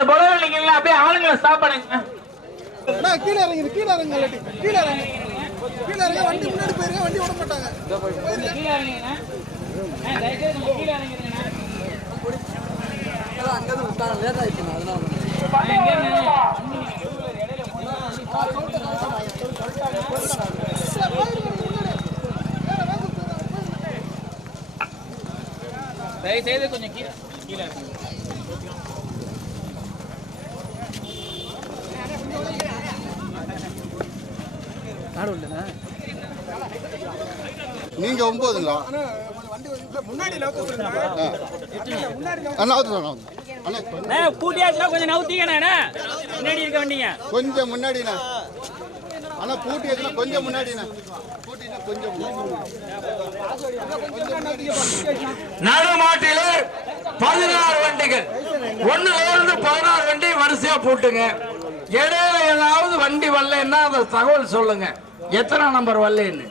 பொலவர் நிக்கிறீங்களா அப்படியே ஆளுங்களை ஸ்டாப் பண்ணுங்க கீழே இறங்குது கீழே இல்லாட்டி. கீழே இறங்கு கீழே இறங்க வண்டி முன்னாடி போயிருங்க வண்டி விட மாட்டாங்க. கீழே கொஞ்சம் கீழே. தயவுசெய்து கொஞ்சம் கீழே கீழே இறங்குங்க நீங்க ஒன்பதுங்களா அண்ணா, கொஞ்சம் வண்டி வந்து முன்னாடி நவுத்த சொல்லுங்க அண்ணா அவுத்து அண்ணா அண்ணா அண்ணா, கூட்டியாச்சுன்னா கொஞ்சம் நவுத்தீங்கண்ணா முன்னாடி இருக்க வண்டிங்க. கொஞ்சம் முன்னாடிண்ணா. அண்ணா பூட்டி எதுனா கொஞ்சம் முன்னாடிண்ணா. பூட்டினா கொஞ்சம் முன்னாடி. நடுமாட்டிலே பதினாறு வண்டிகள். இருந்து பதினாறு வண்டி வரிசையா போட்டுங்க. இடையில ஏதாவது வண்டி வரலன்னா அந்த தகவல் சொல்லுங்க. எத்தனை நம்பர் வரலன்னு?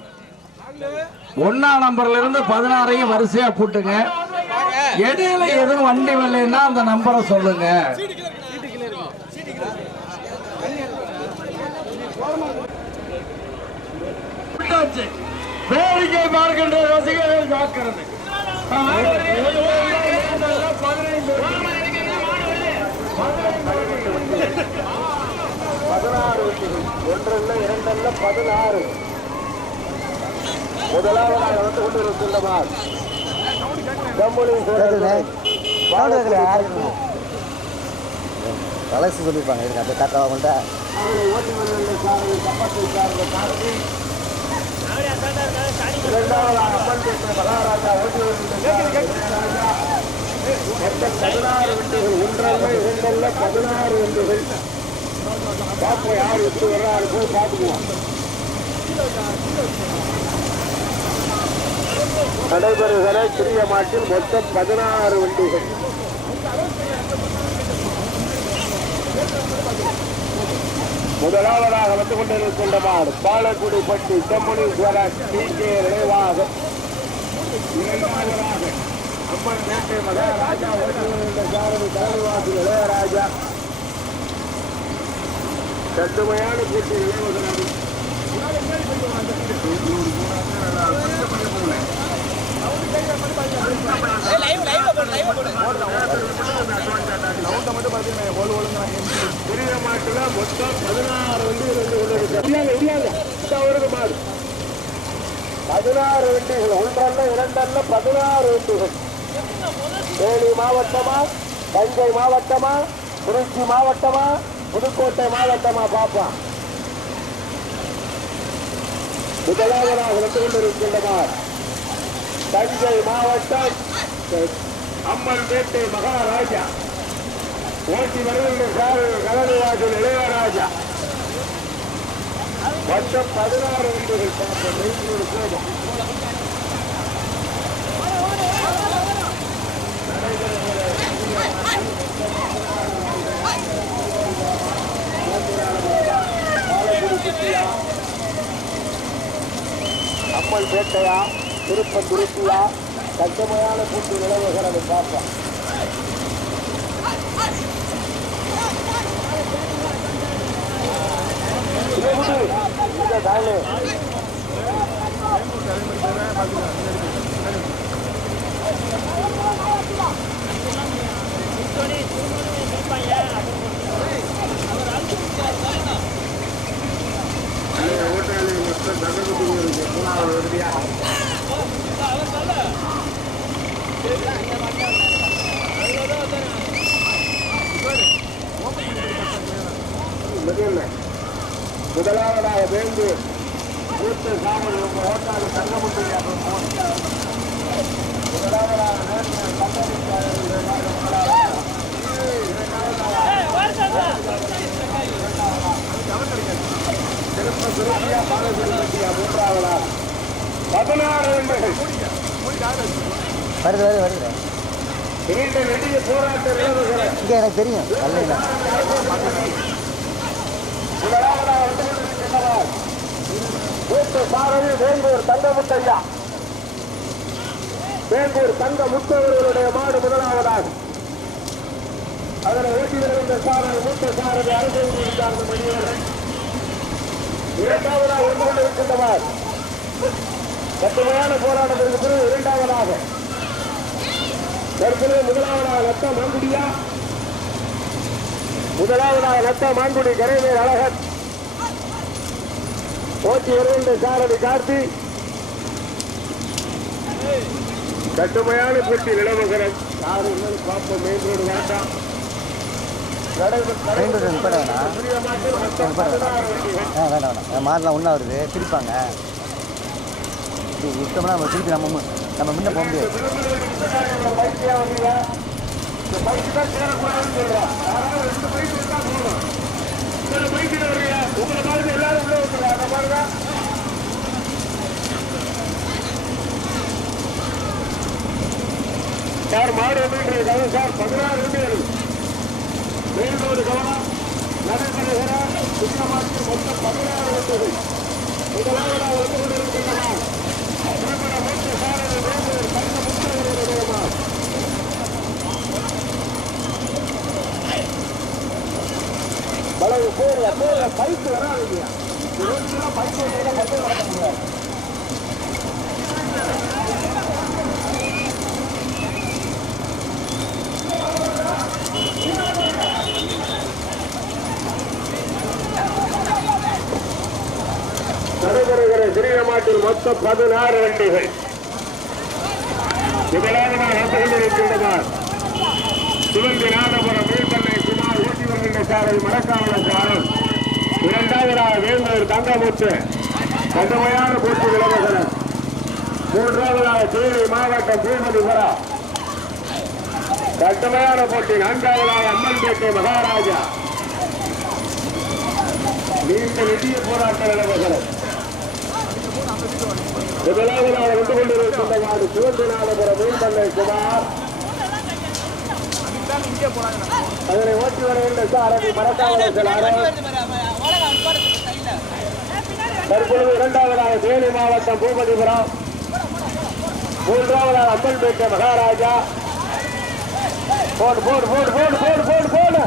ஒன்னா நம்பர்ல இருந்து பதினாறையும் வரிசையா போட்டுங்க. இடையில எதுவும் வண்டி வரலன்னா அந்த நம்பரை சொல்லுங்க. விட்டாச்சு. வேடிக்கை பார்க்கின்ற ரசிகர்கள் பார்க்கிறது. ஒன்றல்ல இரண்டல்ல பதினாறு. முதலாவதாக வந்து கொண்டிருக்கின்றனர் ஜம்முனி வளர்ச்சி சொல்லியிருப்பாங்க இருக்கு அப்படியே காட்டா அவங்கள்ட்ட பதினாறு வண்டிகள் ஒன்றல்ல இரண்டல்ல பதினாறு வண்டிகள் பாப்போம் யார் எப்படி வர்றாரு போய் பார்த்துக்குவோம் நடைபெறுகிற சிறிய மாட்டில் மொத்தம் பதினாறு வண்டிகள். முதலாவதாக வந்து கொண்டிருக்கின்ற மாடு பாலக்குடி பட்டி செம்மணீஸ்வரன் டி கே நினைவாக. இரண்டாவதாக அம்மன் பேட்டை மகாராஜா ஓட்டுகின்ற தலைவாசி இளையராஜா. கடுமையான கூட்டி பெரிய மாட்டுல மொத்தம் பதினாறு வண்டிகள் வந்து மாடு பதினாறு வண்டிகள் ஒன்றல்ல இரண்டல்ல பதினாறு வண்டிகள் தேனி மாவட்டமா தஞ்சை மாவட்டமா திருச்சி மாவட்டமா புதுக்கோட்டை மாவட்டமா பாப்பா முதலாவதாக வந்து கொண்டிருக்கின்றனர் தஞ்சை மாவட்டம் அம்மன்பேட்டை மகாராஜா ஓட்டி வருகின்ற சார் கலனிவாசல் இளையராஜா வருஷம் பதினாறு வண்டிகள் கோபம் நடைபெறும் கோபம் அம்மல் பேட்டையா திருப்பந்துருத்தியா கச்சமையான கூட்டு நிலவுகிறது பார்ப்போம் இந்த தானே முதலாவதாக வேண்டு மூத்த சாமி ஓட்டாளி தங்கமுட்டையா முதலாவதாக வேண்டு திருப்ப திருப்பியா பாலசிறுபட்டியா மூன்றாவதாக பதினாறு வெண்மைகள் வருது வருது வருது. நீண்ட இங்கே எனக்கு தெரியும். நல்ல முதலாவதாக வந்து கொண்டிருக்கின்றனர் மூத்த தங்க முத்தவர்களுடைய மாடு முதலாவதாக. அதனை ஓட்டி வருகின்ற சாரதி மூத்த சாரதி அரசு சார்ந்த மணியவர்கள் இரண்டாவதாக ஒன்று கொண்டிருக்கின்றவர் கட்டுமையான போராட்டத்திற்கு பிறகு இரண்டாவதாக. தற்போது முதலாவதாக லத்தா மாங்குடியா? முதலாவதாக லத்தா மாங்குடி கரைநீர் அழகன் ஓட்டி வருகின்ற சாரதி கார்த்தி. கட்டுமையான பெட்டி நிலவுகிறது. யாரும் பார்ப்போம். மெயின் ரோடு வேண்டாம் மாடெலாம் ஒன்றா வருது. பிரிப்பாங்க. இது விட்டோம்னா நம்ம திருப்பி நம்ம நம்ம முன்ன போக முடியாது. சார் மாடு வந்துட்டு சார் பதினாறு வண்டிகள் மெயின் ரோடு கவனம். நடைபெறுகிற சுத்தமாக மொத்தம் பதினாறு வண்டிகள் முதலாவதாக வந்து கொண்டிருக்கின்றன திருமண மூத்த சாரதி வேந்தர் தங்க முத்தவர்களுடையமா வளவு போற போற பைக்கு வராதுங்க. பைக்கு பைக்கு நடக்க முடியாது நடைபெறுகிற சிறிய மொத்தம் பதினாறு வண்டிகள். முதலாவதாக வந்து கொண்டிருக்கின்றனர் சிவந்தி நாதபுரம் மீன்பண்ணை குமார் வருகின்ற சாரதி மரக்காவல சாரல். இரண்டாவதாக வேந்தூர் தங்கமுத்து கடுமையான போட்டி விளம்பரம் மூன்றாவதாக தேனி மாவட்டம் பூமதி பூமதிபுரம் கடுமையான போட்டி. நான்காவதாக அம்மன்பேட்டை மகாராஜா. நீண்ட நிதிய போராட்டம் நிலவுகிறது முதலாவதாக வந்து கொண்டிருக்கின்ற நாடு சிவந்திநாதபுரம் மீன்பண்ணை குமார் அதனை ஓட்டி வருகின்ற சாரதி மரக்காவலர்கள் தற்பொழுது இரண்டாவதாக தேனி மாவட்டம் பூபதிபுரம் மூன்றாவதாக அம்மன்பேட்டை மகாராஜா. போடு போடு போடு போடு போடு போடு போடு.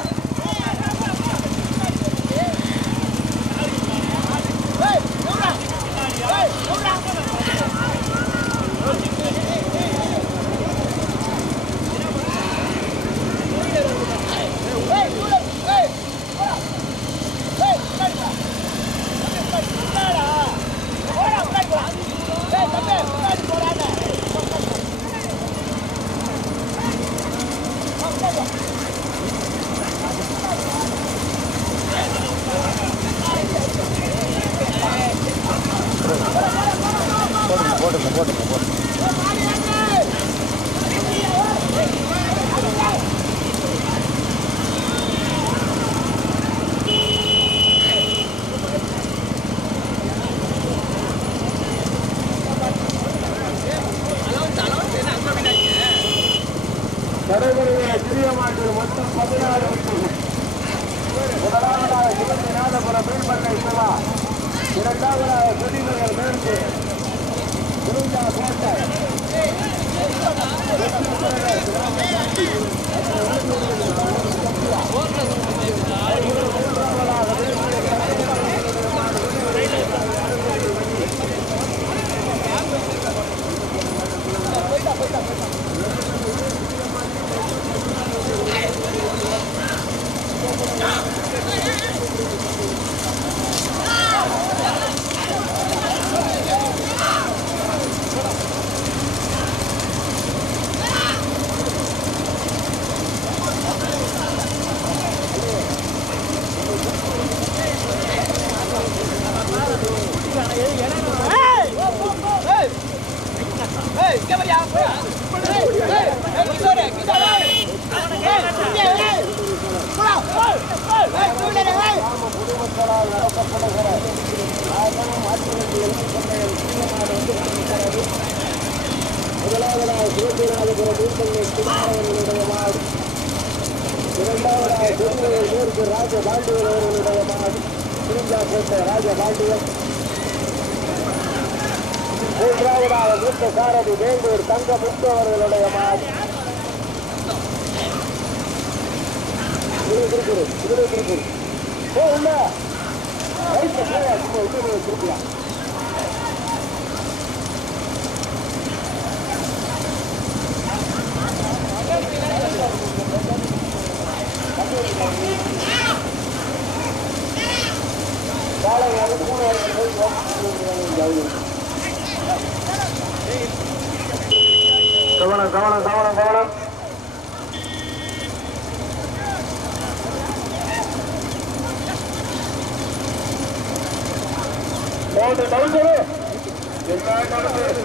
முதலாவதாக சிவசிநாதபுரம் தூத்தங்கை குமாரவர்களுடைய மாடு இரண்டாவதாக திருநெல்வேலி மூர்த்தி ராஜ பாண்டியர் அவர்களுடைய மாடு திருஞ்சாக்கோட்டை ராஜ பாண்டியர் மூன்றாவதாக மூத்த சாரதி வேங்கூர் தங்க முத்து அவர்களுடைய மாடு திருக்குறள் திருக்குறள். ஓ உள்ள. திருக்குறள். கவனம் கவனம் கவனம் கவனம். மூன்று டவுன்ஸரு என்ன நடக்குது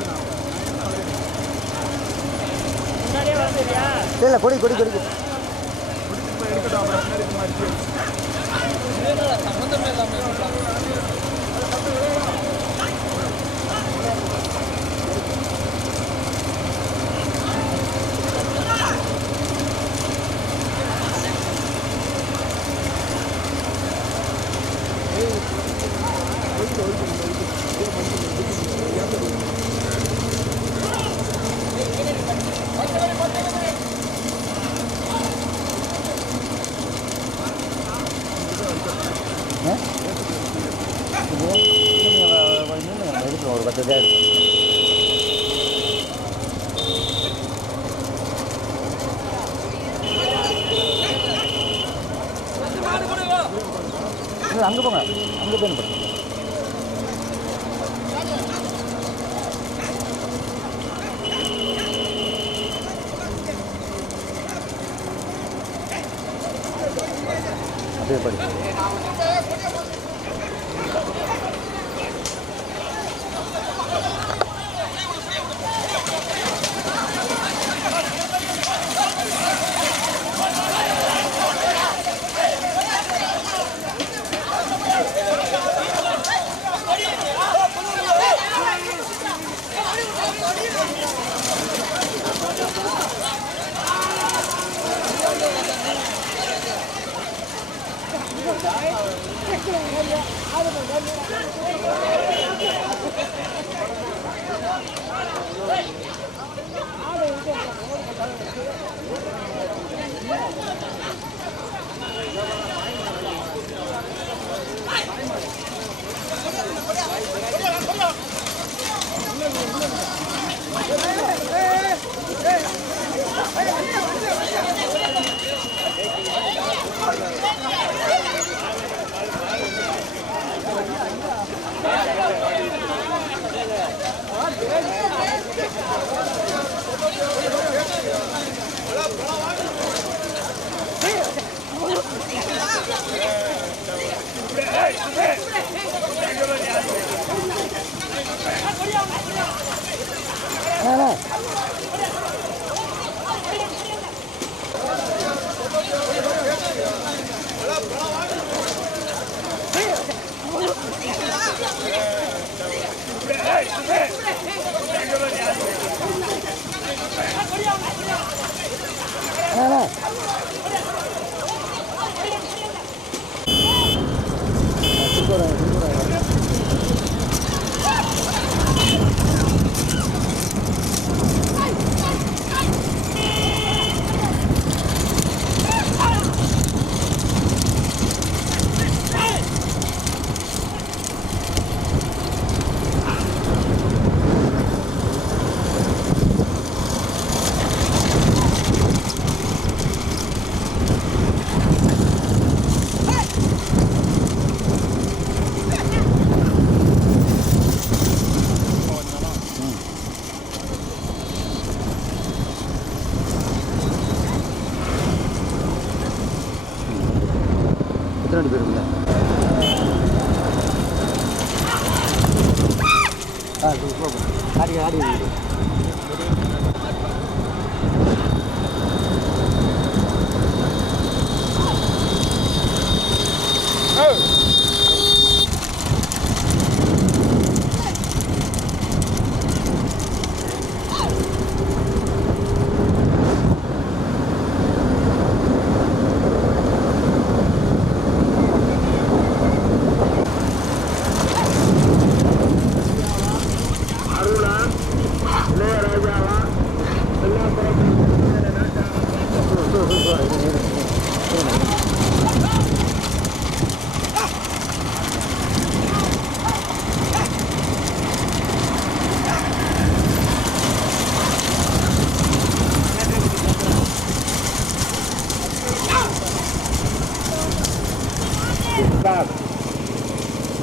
இல்ல கொடி கொடி கொடி. இருக்கட்டும் சம்மந்தமே இல்லாமல் Thank you.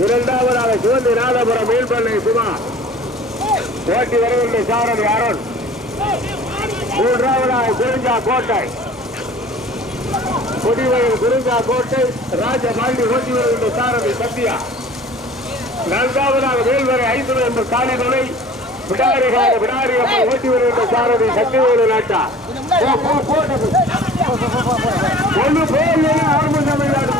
இரண்டாவதாக சிவந்தி நாதபுரம் மீன்பண்ணை சுமார் ஓட்டி வருகின்ற சாரதி அருண். மூன்றாவதாக குறிஞ்சா கோட்டை. கொடிவயல் குறிஞ்சா கோட்டை ராஜபாண்டி ஓட்டி வருகின்ற சாரதி சத்யா. நான்காவதாக வேல்வரை ஐந்து என்ற காலிதுணை விடாரிகார விடாரி அம்மன் ஓட்டி வருகின்ற சாரதி சக்திவேலு நாட்டா. ஒண்ணு போய் ஆரம்ப தமிழ்நாடு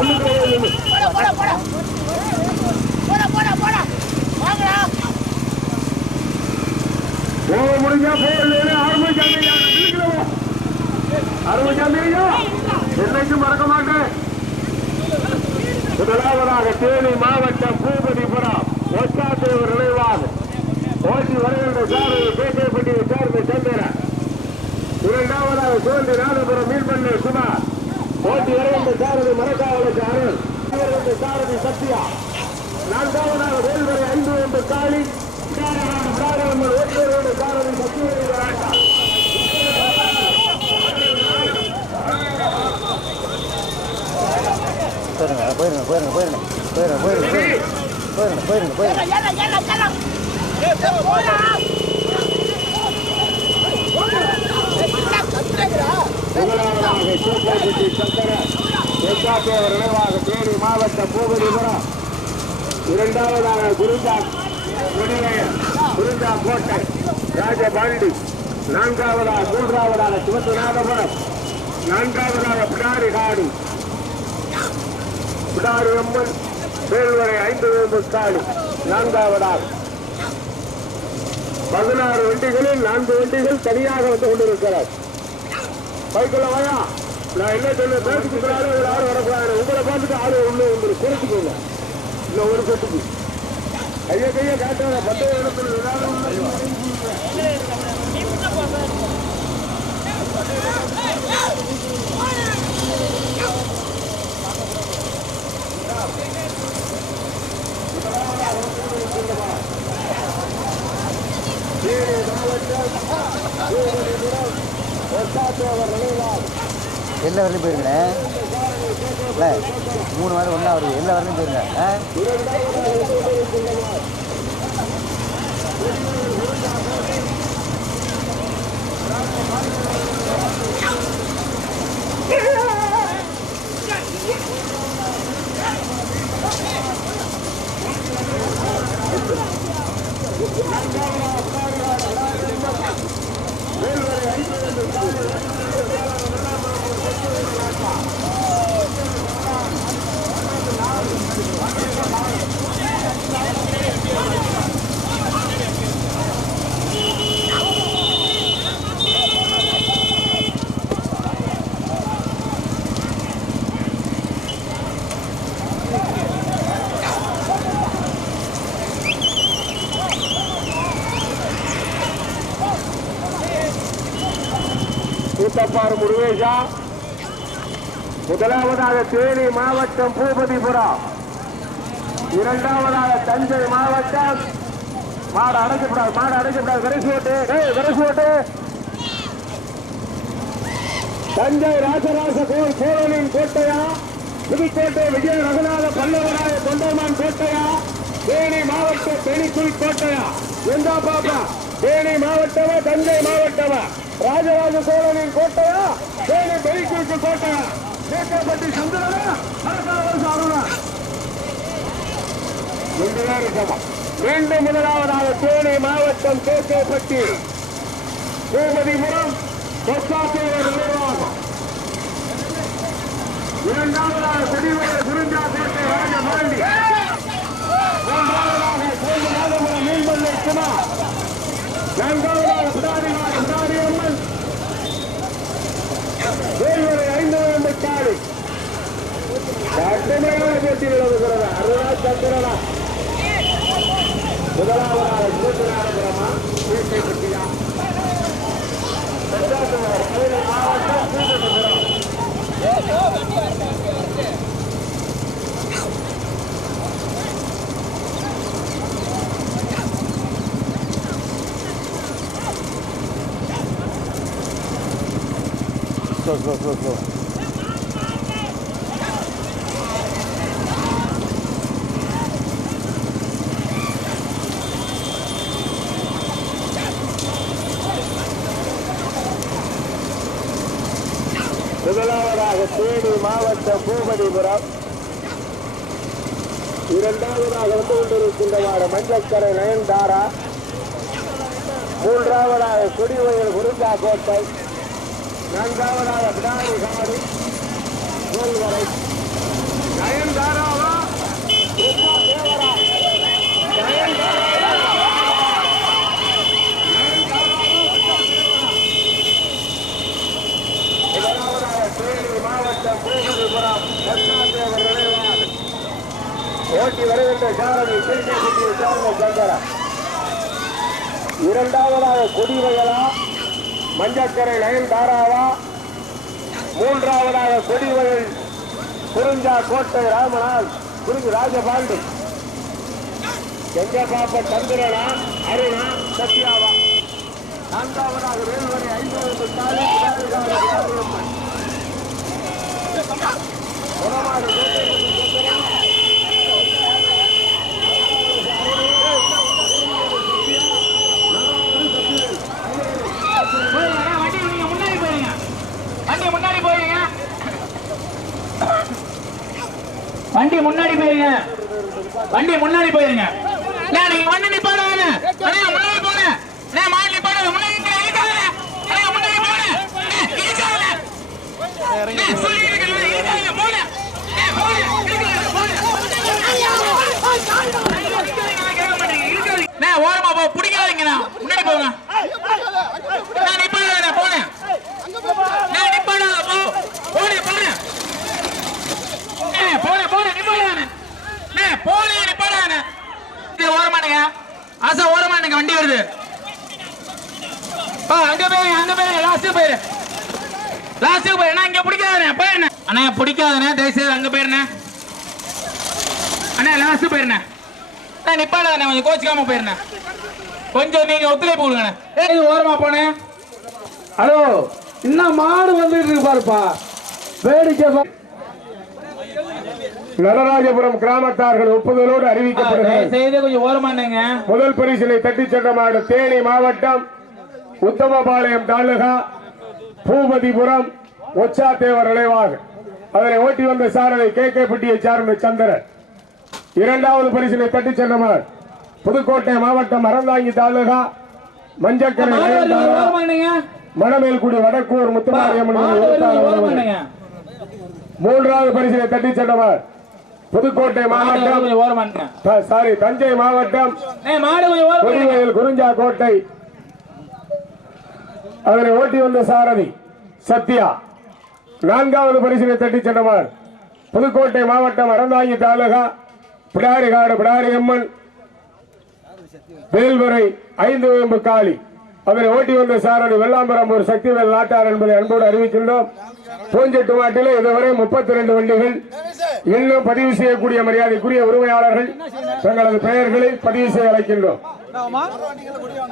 போக முடிஞ்சா போகல ஆரம்ப தமிழ்நாடு அருமை சந்திரியா என்னைக்கும் மறக்க மாட்டேன். முதலாவதாக தேனி மாவட்டம் பூபதிபுரம். ஒச்சாத்தேவர் நினைவாக. ஓட்டி வருகின்ற சாரதி பேட்டைப்பட்டியை சேர்ந்த சந்திரன் இரண்டாவதாக சிவந்தி நாதபுரம் மீன்பண்ணை சுமார். ஓட்டி வருகின்ற சாரதி மரக்காவலுக்கு அருள். வருகின்ற சாரதி சத்யா. நான்காவதாக வேல்வரை ஐந்து என்று காளி. போயிருங்க போயிருங்க போயிருங்க போயிருங்க போயிருங்க போயிருங்க போயிருங்க போயிருங்க போயிருங்க முதலாவதாக தேனி பூபதிபுரம் இரண்டாவதாக குருந்தா கொடிவயல் குருந்தா கோட்டை ராஜபாண்டி நான்காவதாக மூன்றாவதாக சிவத்துநாதபுரம் நான்காவதாக பிடாரி காடு பிடாரி அம்மன் வேல்வரை ஐந்து முக்காடு நான்காவதாக பதினாறு வண்டிகளில் நான்கு வண்டிகள் தனியாக வந்து கொண்டிருக்கிறார். பைக்கில் வாயா. நான் என்ன சொல்ல பேசிட்டு ஒரு ஆறு வரக்கூடாது. உங்களை பார்த்துட்டு ஆளு உள்ள உங்களுக்கு குறைச்சிக்கோங்க. இன்னும் ஒரு சொட்டுக்கு கைய கைய காட்டுற பத்து இடத்துல வெளில வரணும் போயிருக்கேன் மூணு வாரம் ஒன்றா வருது. எல்லா வரணும் போயிருங்க ஆ? கூத்தப்பாறு முருகேஷா முதலாவதாக தேனி மாவட்டம் பூபதிபுரம். இரண்டாவதாக தஞ்சை மாவட்டம். மாடு அடைக்கப்படாது மாடு அடைக்கப்படாது. விரைசு ஓட்டு. விரைசு ஓட்டு. தஞ்சை ராசராச கோல் கோவலின் கோட்டையா? புதுக்கோட்டை விஜய ரகுநாத பல்லவராய தொண்டமான் கோட்டையா? தேனி மாவட்ட பெணிக்குள் கோட்டையா? எந்த பாப்பா தேனி மாவட்டமா தஞ்சை மாவட்டமா? ராஜராஜ சோழனின் கோட்டையா? சேலம் வெளிக்கூட்டு கோட்டையா? கேட்கப்பட்டி சந்திரனா? அரசாங்கம் சாருனா? மீண்டும் முதலாவதாக தேனி மாவட்டம் கேட்கப்பட்டி பூமதிபுரம் இரண்டாவதாக குடிவர குறிஞ்சாக்கோட்டை ராஜமாண்டி மூன்றாவதாக மீன்பல்லை குமார். நான்காவதாக புதாரிமார் புதாரி அம்மன். வேல்வரை ஐந்து அம்மை காளி கடுமையான போட்டி நிலவுகிறது. அருணா சந்திரனா. முதலாவதாக இருபத்தி நாலுபுரமா பேசியா மாவட்டம் go, go, go, go. முதலாவதாக தேனி மாவட்ட பூமதிபுரம் இரண்டாவதாக வந்து கொண்டிருக்கின்றவாறு மஞ்சக்கரை நயன்தாரா. மூன்றாவதாக குடிவயல் குருந்தா கோட்டை. நான்காவதாக பிடாரி காடு கோல் வரை நயன்தாராவா குருந்தா தேவரா? நயன்தாராவா ஓட்டி வருகின்ற சாரணி திருநெல்வேலியை சார்ந்த சங்கரா இரண்டாவதாக கொடிவயலா மஞ்சக்கரை நயன் தாராவா. மூன்றாவதாக கொடிவயல் குறிஞ்சா கோட்டை ராமனால் குறிஞ்சி ராஜபாண்டி. எங்கப்பாப்ப சந்திரனா அருணா சத்யாவா. நான்காவதாக வேல்வரை ஐந்தாவது தாலி உடமாடு கோட்டை சந்திரா போயிருங்க, வண்டி நீங்க முன்னாடி போயிருங்க வண்டி முன்னாடி போயிருங்க வண்டி முன்னாடி போயிருங்க. வண்டி முன்னாடி போயிருங்க. அண்ணா, நீங்க வண்டி முன்னாடி போங்க. அண்ணா, மாடு முன்னாடி முன்னாடி இழுக்காதண்ணா, போங்க. அண்ணா, போங்க. இழுக்காதண்ணா, போங்க. இழுக்காதீங்க, நான் கேட்க மாட்டேங்க, இழுக்காதீங்க. அண்ணா, ஓரமா போ பிடிக்காதீங்கண்ணா முன்னாடி போங்க நான் நிப்பாடாத போனேன் நான் நிப்பாடாத போ போனேன் போனேன் போனேன் போனேன் நிப்பாடாத போனேன் நிப்பாடாத இது ஓரமானுங்க ஆசை ஓரமானுங்க வண்டி வருது. பா அங்க போய் அங்க போய் லாஸ்ட் போயிரு. லாஸ்ட் போயிரு. அண்ணா இங்க பிடிக்காதண்ணே போயிருண்ணே அண்ணா. பிடிக்காதண்ணே தயவுசெய்து அங்க போயிருண்ணே அண்ணா. லாஸ்ட் போயிருண்ணே. நான் நிப்பாடாதண்ணே கொஞ்சம் கோச்சிக்காம போயிருண்ணே. கொஞ்சம் நீங்க ஒத்துழைப்பு கொடுங்கண்ணே. ஏய், ஓரமா போனேன் ஹலோ இன்னும் மாடு வந்துட்டு இருக்கு பாருப்பா. வேடிக்கை நடராஜபுரம் கிராமத்தார்கள் ஒப்புதலோடு அறிவிக்கப்படுகிறது செய்து கொஞ்சம் ஓரமானுங்க முதல் பரிசினை தட்டிச் சென்ற மாடு தேனி மாவட்டம் உத்தமபாளையம் தாலுகா பூபதிபுரம் ஒச்சாத்தேவர் நினைவாக அதனை ஓட்டி வந்த சாரதை கே. கே. பட்டியை சார்ந்த சந்திரன். இரண்டாவது பரிசினை தட்டிச் சென்ற மாடு புதுக்கோட்டை மாவட்டம் அறந்தாங்கி தாலுகா மஞ்சக்கரை மணமேல்குடி வடக்கூர் முத்துமாரியம்மன் மூன்றாவது பரிசினை தட்டிச் சென்றவர் புதுக்கோட்டை மாவட்டம் சாரி தஞ்சை மாவட்டம் குறிஞ்சா கோட்டை. அதனை ஓட்டி வந்த சாரதி சத்யா. நான்காவது பரிசினை தட்டிச் சென்றவர் புதுக்கோட்டை மாவட்டம் அறந்தாங்கி தாலுகா பிடாரிகாடு பிடாரி அம்மன் வேல்வரை ஐந்து வேம்பு காளி. அதனை ஓட்டி வந்த சாரதி வெள்ளாம்பரம்பூர் சக்திவேல் நாட்டார் என்பதை அன்போடு அறிவிக்கின்றோம். பூஞ்செட்டு மாட்டில் இதுவரை முப்பத்தி ரெண்டு வண்டிகள் இன்னும் பதிவு செய்யக்கூடிய மரியாதைக்குரிய உரிமையாளர்கள் தங்களது பெயர்களை பதிவு செய்ய அழைக்கின்றோம்.